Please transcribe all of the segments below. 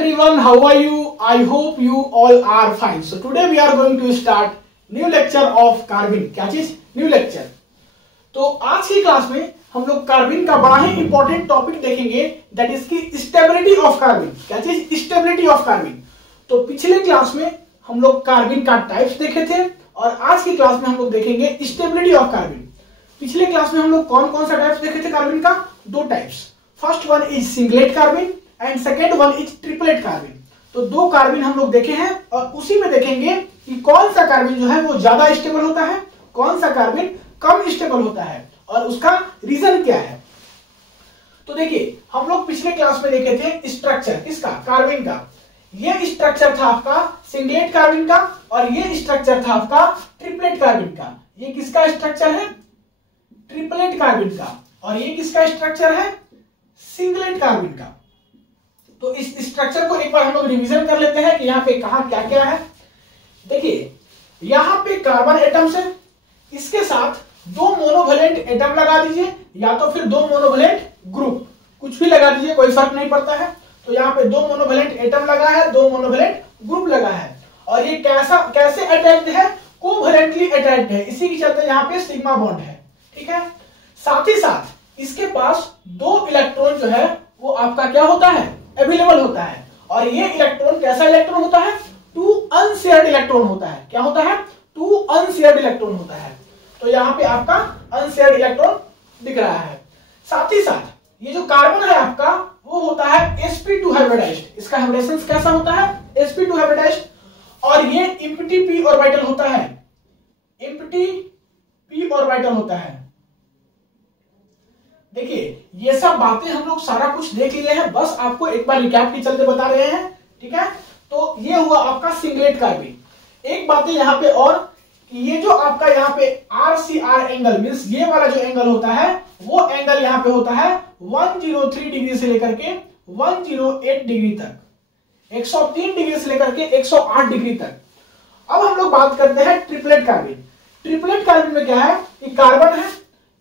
everyone, how are you? I hope you all are fine. So today we are going to start new lecture of कार्बिन. क्या चीज? New lecture. तो आज की class में हम लोग कार्बिन का बड़ा ही इंपॉर्टेंट टॉपिक देखेंगे, दैट इज की स्टेबिलिटी ऑफ कार्बिन. क्या चीज? Stability of कार्बिन. तो पिछले क्लास में हम लोग कार्बिन का टाइप्स देखे थे और आज की क्लास में हम लोग देखेंगे स्टेबिलिटी ऑफ कार्बिन. पिछले क्लास में हम लोग कौन कौन सा टाइप्स देखे थे कार्बिन का? दो types. First one is singlet carbene and second one is triplet carbene. तो दो कार्बिन हम लोग देखे हैं और उसी में देखेंगे कि कौन सा कार्बिन जो है वो ज्यादा स्टेबल होता है, कौन सा कार्बिन कम स्टेबल होता है और उसका रीजन क्या है. तो देखिए, हम लोग पिछले क्लास में देखे थे स्ट्रक्चर किसका? कार्बिन का. ये स्ट्रक्चर था आपका सिंगलेट कार्बिन का और ये स्ट्रक्चर था आपका ट्रिपलेट कार्बिन का. ये किसका स्ट्रक्चर है? ट्रिपलेट कार्बिन का. और ये किसका स्ट्रक्चर है? सिंगलेट कार्बिन का. तो इस स्ट्रक्चर को एक बार हम लोग रिवीजन कर लेते हैं कि यहाँ पे कहा क्या क्या है. देखिए, यहाँ पे कार्बन एटम्स है, इसके साथ दो मोनोवेलेंट एटम लगा दीजिए या तो फिर दो मोनोवेलेंट ग्रुप, कुछ भी लगा दीजिए, कोई फर्क नहीं पड़ता है. तो यहाँ पे दो मोनोवेलेंट एटम लगा है, दो मोनोवेलेंट ग्रुप लगा है और ये कैसे अटैच्ड है? कोवेलेंटली अटैच्ड है. इसी के चलते यहाँ पे सिग्मा बॉन्ड है. ठीक है. साथ ही साथ इसके पास दो इलेक्ट्रॉन जो है वो आपका क्या होता है? अवेलेबल होता है. और ये इलेक्ट्रॉन कैसा इलेक्ट्रॉन होता है? टू अनशेयर्ड इलेक्ट्रॉन होता है. क्या होता है? टू अनशेयर्ड इलेक्ट्रॉन होता है. तो यहाँ पे आपका अनशेयर्ड इलेक्ट्रॉन दिख रहा है. साथ ही साथ ये जो कार्बन है आपका वो होता है sp2 हाइब्रिडाइज्ड. इसका हाइब्रिडेशन कैसा होता है? sp2 hybridised. और ये एम्प्टी p ऑर्बिटल होता है. एम्प्टी p ऑर्बिटल होता है. देखिए, ये सब बातें हम लोग सारा कुछ देख लिए हैं, बस आपको एक बार रिकैप के चलते बता रहे हैं. ठीक है. तो ये हुआ आपका सिंगलेट कार्बिन. एक बात है यहाँ पे और कि ये जो आपका यहाँ पे RCR एंगल मींस ये वाला जो एंगल होता है वो एंगल यहाँ पे होता है 103 डिग्री से लेकर के 108 डिग्री तक, 103 डिग्री से लेकर के 108 डिग्री तक. अब हम लोग बात करते हैं ट्रिपलेट कार्बिन. ट्रिपलेट कार्बिन में क्या है कि कार्बन है,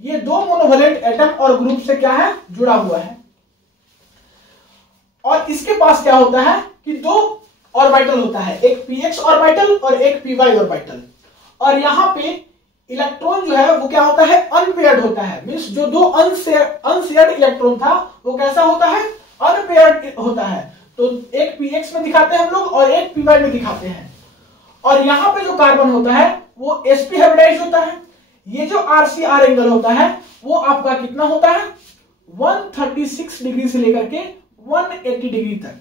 ये दो मोनोवेलेंट एटम और ग्रुप से क्या है? जुड़ा हुआ है. और इसके पास क्या होता है कि दो ऑर्बिटल होता है, एक px ऑर्बिटल और एक py ऑर्बिटल. और यहाँ पे इलेक्ट्रॉन जो है वो क्या होता है? अनपेयर्ड होता है. मींस जो दो अनशेयर्ड इलेक्ट्रॉन था वो कैसा होता है? अनपेयर्ड होता है. तो एक px में दिखाते हैं हम लोग और एक py में दिखाते हैं. और यहाँ पे जो कार्बन होता है वो sp हाइब्रिडाइज्ड होता है. ये जो RCR एंगल होता है वो आपका कितना होता है? 136 डिग्री से लेकर के 180 डिग्री तक.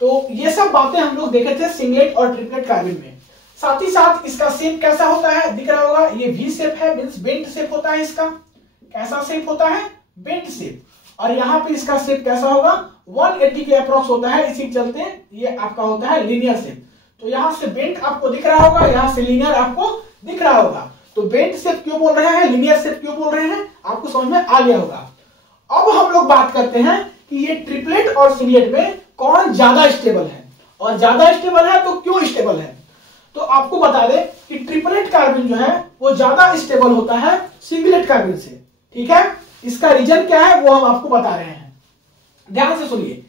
तो ये सब बातें हम लोग देखे थे सिंगलेट और ट्रिपलेट कार्बिन में. साथ ही साथ इसका शेप कैसा होता है? दिख रहा होगा, ये V शेप है, मींस बेंट शेप होता है. इसका कैसा शेप होता है? Bent shape. और यहाँ पे इसका शेप कैसा होगा? 180 के अप्रोक्स होता है. इसी के चलते ये आपका होता है लीनियर शेप. तो यहाँ से बेंट आपको दिख रहा होगा, यहाँ से लीनियर आपको दिख रहा होगा. तो बेंट शेप क्यों बोल रहे हैं, लीनियर शेप क्यों बोल रहे हैं, आपको समझ में आ गया होगा. अब हम लोग बात करते हैं कि ये ट्रिपलेट और सिंगलेट में कौन ज्यादा स्टेबल है. और ज्यादा स्टेबल है तो क्यों स्टेबल है? तो आपको बता दें कि ट्रिपलेट कार्बिन जो है वो ज्यादा स्टेबल होता है सिंगलेट कार्बिन से. ठीक है. इसका रीजन क्या है वो हम आपको बता रहे हैं. ध्यान से सुनिए.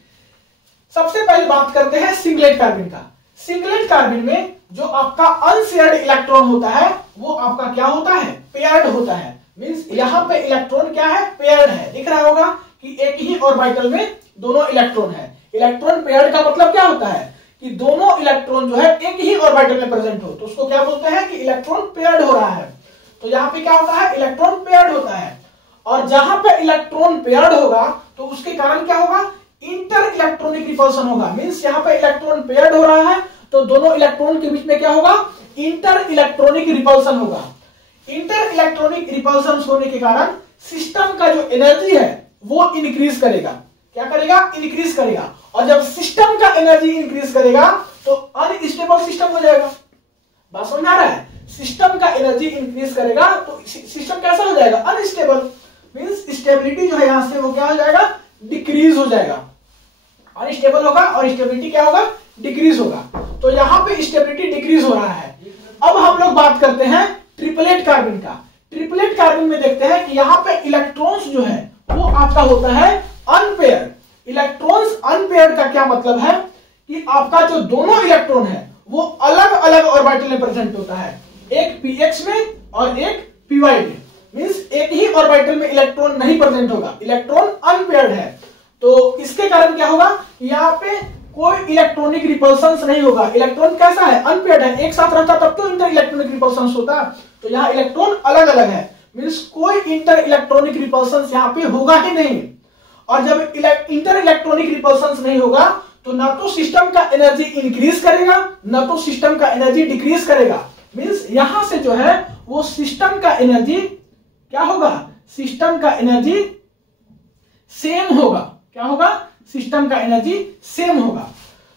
सबसे पहले बात करते हैं सिंगलेट कार्बिन का. सिंगलेट कार्बिन में जो आपका अनशेयर्ड इलेक्ट्रॉन होता है वो आपका क्या होता है? पेयर्ड होता है. मींस यहाँ पे इलेक्ट्रॉन क्या है? पेयर्ड है. दिख रहा होगा कि एक ही ऑर्बिटल में दोनों इलेक्ट्रॉन है. इलेक्ट्रॉन पेयर्ड का मतलब क्या होता है कि दोनों इलेक्ट्रॉन जो है एक ही ऑर्बिटल में प्रेजेंट हो, तो उसको क्या बोलते हैं कि इलेक्ट्रॉन पेयर्ड हो रहा है. तो यहाँ पे क्या होता है? इलेक्ट्रॉन पेयर्ड होता है. और जहां पे इलेक्ट्रॉन पेयर्ड होगा तो उसके कारण क्या होगा? इंटर इलेक्ट्रॉनिक रिपल्सन होगा. मींस यहाँ पे इलेक्ट्रॉन पेयर्ड हो रहा है तो दोनों इलेक्ट्रॉन के बीच में क्या होगा? इंटर इलेक्ट्रॉनिक रिपल्सन होगा. इंटर इलेक्ट्रॉनिक रिपल्सन होने के कारण सिस्टम का जो एनर्जी है वो इंक्रीज करेगा. क्या करेगा? इंक्रीज करेगा. और जब सिस्टम का एनर्जी इंक्रीज करेगा तो अनस्टेबल सिस्टम हो जाएगा. बात समझ आ रहा है? सिस्टम का एनर्जी इंक्रीज करेगा तो सिस्टम कैसा हो जाएगा? अनस्टेबल. मींस स्टेबिलिटी जो है यहां से वो क्या हो जाएगा? डिक्रीज हो जाएगा. अनस्टेबल होगा और स्टेबिलिटी क्या होगा? डिक्रीज होगा. तो यहाँ पे स्टेबिलिटी डिक्रीज हो रहा है. अब हम लोग बात करते हैं ट्रिपलेट कार्बिन का. ट्रिपलेट कार्बिन में देखते हैं कि यहाँ पे इलेक्ट्रॉन्स जो है वो आपका होता है अनपेयर. इलेक्ट्रॉन्स अनपेयर अनपेयर्ड का क्या मतलब है कि आपका जो दोनों इलेक्ट्रॉन है वो अलग अलग ऑर्बिटल में प्रेजेंट होता है, एक px में और एक py में। मींस एक ही ऑर्बिटल में इलेक्ट्रॉन नहीं प्रेजेंट होगा, इलेक्ट्रॉन अनपेयर्ड है। तो इसके कारण क्या होगा, यहाँ पे कोई इलेक्ट्रॉनिक रिपल्शन नहीं होगा। इलेक्ट्रॉन कैसा है, अनपेयर्ड है, एक साथ रहता तब तो इंटर इलेक्ट्रॉनिक रिपल्शन होता। तो यहाँ इलेक्ट्रॉन अलग अलग है, मींस कोई इंटर इलेक्ट्रॉनिक रिपल्शन यहाँ पे होगा ही नहीं। और जब इंटर इलेक्ट्रॉनिक रिपल्शन नहीं होगा तो ना तो सिस्टम का एनर्जी इंक्रीज करेगा ना तो सिस्टम का एनर्जी डिक्रीज करेगा। मींस यहां से जो है वो सिस्टम का एनर्जी क्या होगा, सिस्टम का एनर्जी सेम होगा। क्या होगा, सिस्टम का एनर्जी सेम होगा।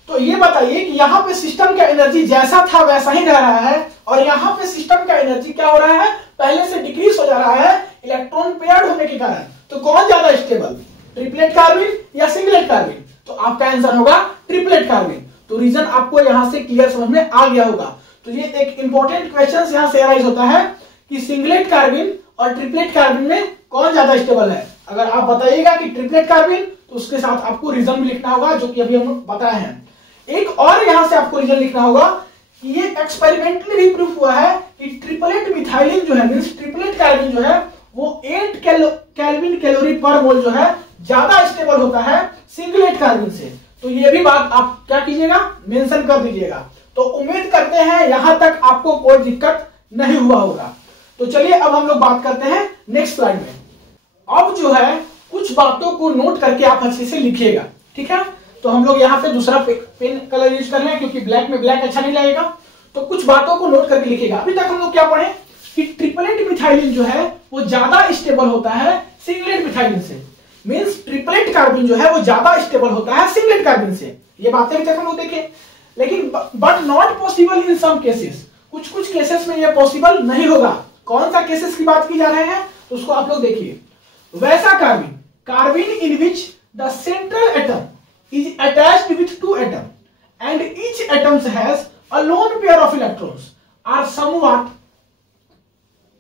तो ये बताइए कि यहां पे सिस्टम का एनर्जी जैसा था वैसा ही रह रहा है और यहां पे सिस्टम का एनर्जी क्या हो रहा है, पहले से डिक्रीज हो जा रहा है इलेक्ट्रॉन पेयर्ड होने के कारण। तो कौन ज्यादा स्टेबल, ट्रिपलेट कार्बन या सिंगलेट कार्बन? तो आपका आंसर होगा ट्रिपलेट कार्बन। तो रीजन आपको यहां से क्लियर समझ में आ गया होगा। तो ये एक इंपॉर्टेंट क्वेश्चन यहां से अराइज होता है कि सिंगलेट कार्बन और ट्रिपलेट कार्बन में कौन ज्यादा स्टेबल है। अगर आप बताइएगा कि ट्रिपलेट कार्बन तो उसके साथ आपको रीजन भी लिखना होगा जो कि अभी हम बताए हैं। एक और यहां से आपको रीजन लिखना होगा कि ये एक्सपेरिमेंटली भी प्रूफ हुआ है कि ट्रिपलेट मिथाइलिन जो है, मींस ट्रिपलेट कार्बन जो है वो 8 केल्विन कैलोरी पर मोल जो है ज्यादा स्टेबल होता है सिंगलेट कार्बन से। तो ये भी बात आप क्या कीजिएगा, मेंशन कर दीजिएगा। तो उम्मीद करते हैं यहां तक आपको कोई दिक्कत नहीं हुआ होगा। तो चलिए अब हम लोग बात करते हैं नेक्स्ट स्लाइड में। अब जो है कुछ बातों को नोट करके आप अच्छे से लिखिएगा, ठीक है। तो हम लोग यहाँ पे दूसरा पेन कलर यूज कर रहे हैं क्योंकि ब्लैक में ब्लैक अच्छा नहीं लगेगा। तो कुछ बातों को नोट करके लिखिएगा। अभी तक हम लोग क्या पढ़े कि ट्रिपलेट मिथाइलिन जो है वो ज्यादा स्टेबल होता है सिंगलेट मिथाइलिन से। मींस ट्रिपलेट कार्बन जो है वो ज्यादा स्टेबल होता है सिंगलेट कार्बन से। ये बातें अभी तक हम लोग देखे, लेकिन but not possible in some cases. कुछ कुछ केसेस में ये पॉसिबल नहीं होगा। कौन सा केसेस की बात की जा रहे हैं तो उसको आप लोग देखिए। वैसा carbon, carbon in which the central atom is attached with two atoms and each atom has a lone pair of electrons are somewhat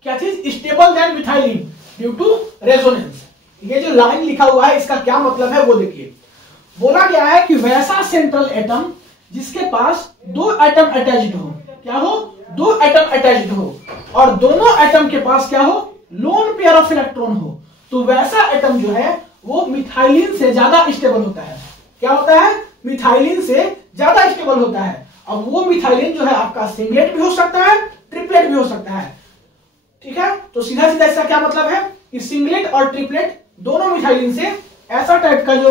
क्या चीज stable than methylene due to resonance। ये जो लाइन लिखा हुआ है इसका क्या मतलब है वो देखिए। बोला गया है कि वैसा सेंट्रल एटम जिसके पास दो एटम अटैच्ड हो, क्या हो, दो एटम अटैच्ड हो और दोनों एटम के पास क्या हो, लोन पेयर ऑफ इलेक्ट्रॉन हो। तो वैसा एटम जो है वो मिथाइलिन से ज्यादा स्टेबल होता है। क्या होता है, मिथाइलिन से ज्यादा स्टेबल होता है। अब वो मिथाइलिन जो है आपका सिंगलेट भी हो सकता है, ट्रिपलेट भी हो सकता है, ठीक है। तो सीधा सीधा इसका क्या मतलब है कि सिंगलेट और ट्रिपलेट दोनों मिथाइलिन से ऐसा टाइप का जो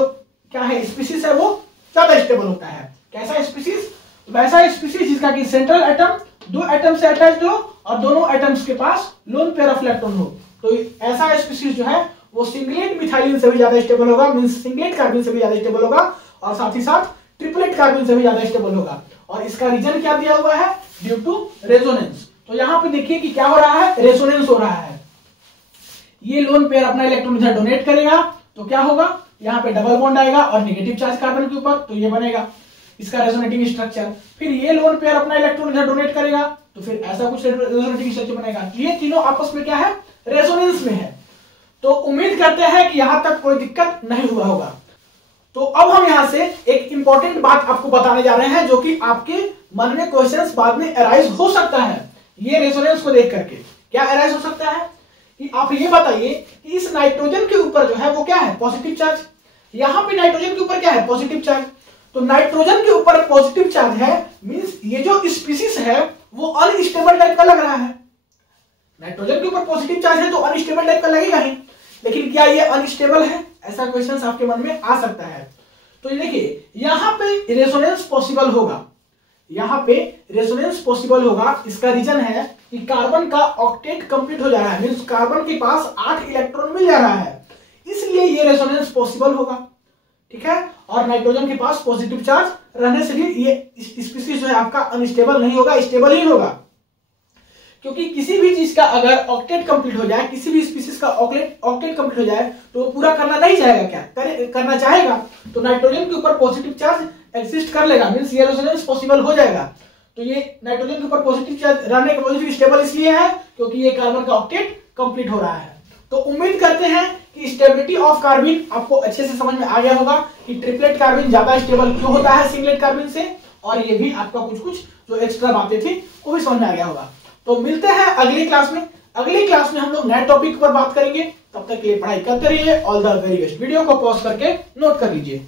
क्या है स्पीसीज है वो ज्यादा स्टेबल होता है। कैसा स्पीसीज, वैसा स्पीसीज जिसका कि सेंट्रल एटम दो एटम से अटैच्ड हो और दोनों एटम्स के पास लोन पेयर ऑफ इलेक्ट्रॉन हो। तो ऐसा स्पीसीज जो है वो सिंगलेट मिथाइलिन से भी ज्यादा स्टेबल होगा, मींस सिंगलेट कार्बन से भी ज्यादा स्टेबल होगा और साथ ही साथ ट्रिपलेट कार्बन से भी ज्यादा स्टेबल होगा। और इसका रीजन क्या दिया हुआ है, ड्यू टू रेजोनेंस। तो यहां पे देखिए कि क्या हो रहा है, रेजोनेंस हो रहा है। ये लोन पेयर अपना इलेक्ट्रॉन इधर डोनेट करेगा तो क्या होगा, यहाँ पे डबल बॉन्ड आएगा और नेगेटिव चार्ज कार्बन के ऊपर, तो ये बनेगा इसका रेजोनेटिंग स्ट्रक्चर। फिर ये लोन पेयर अपना इलेक्ट्रॉन इधर डोनेट करेगा तो फिर ऐसा कुछ रेजोनेटिंग स्ट्रक्चर बनेगा। ये तीनों आपस में क्या है, रेजोनेंस में है। तो उम्मीद करते हैं कि यहां तक कोई दिक्कत नहीं हुआ होगा। तो अब हम यहां से एक इंपॉर्टेंट बात आपको बताने जा रहे हैं जो कि आपके मन में क्वेश्चंस बाद में अराइज हो सकता है। ये रेजोनेंस को देख करके क्या अराइज हो सकता है कि आप ये बताइए कि इस नाइट्रोजन के ऊपर जो है वो क्या है, पॉजिटिव चार्ज। यहां पे नाइट्रोजन के ऊपर क्या है, पॉजिटिव चार्ज। तो नाइट्रोजन के ऊपर पॉजिटिव चार्ज है, मींस ये जो स्पीसीज है वो अनस्टेबल टाइप का लग रहा है। नाइट्रोजन के ऊपर पॉजिटिव चार्ज है तो अनस्टेबल टाइप का लगेगा ही, लेकिन क्या ये अनस्टेबल है, ऐसा क्वेश्चन आपके मन में आ सकता है। तो ये देखिए यहां पे रेजोनेंस पॉसिबल होगा, यहां पे रेजोनेंस पॉसिबल होगा। इसका रीजन है कि कार्बन का ऑक्टेट कंप्लीट हो जा रहा है, मींस कार्बन के पास 8 इलेक्ट्रॉन मिल जा रहा है, इसलिए ये रेजोनेंस पॉसिबल होगा, ठीक है। और नाइट्रोजन के पास पॉजिटिव चार्ज रहने से भी ये स्पीसीज जो है आपका अनस्टेबल नहीं होगा, स्टेबल ही होगा। क्योंकि किसी भी चीज का अगर ऑक्टेट कंप्लीट हो जाए, किसी भी स्पीसीज का ऑक्टेट कंप्लीट हो जाए तो वो पूरा करना नहीं चाहेगा, क्या करना चाहेगा, तो नाइट्रोजन के ऊपर पॉजिटिव चार्ज एग्जिस्ट कर लेगा, मींस ये रेजोनेंस पॉसिबल हो जाएगा। तो ये नाइट्रोजन के ऊपर पॉजिटिव चार्ज रहने का वजह से स्टेबल इसलिए है क्योंकि ये कार्बन का ऑक्टेट कंप्लीट हो रहा है। तो उम्मीद करते हैं कि स्टेबिलिटी ऑफ कार्बिन आपको अच्छे से समझ में आ गया होगा कि ट्रिपलेट कार्बिन ज्यादा स्टेबल क्यों होता है सिंगलेट कार्बिन से, और ये भी आपका कुछ कुछ जो एक्स्ट्रा बातें थी वो भी समझ में आ गया होगा। तो मिलते हैं अगली क्लास में। अगली क्लास में हम लोग नए टॉपिक पर बात करेंगे। तब तक के लिए पढ़ाई करते रहिए। All the very best. Video को पॉज करके नोट कर लीजिए।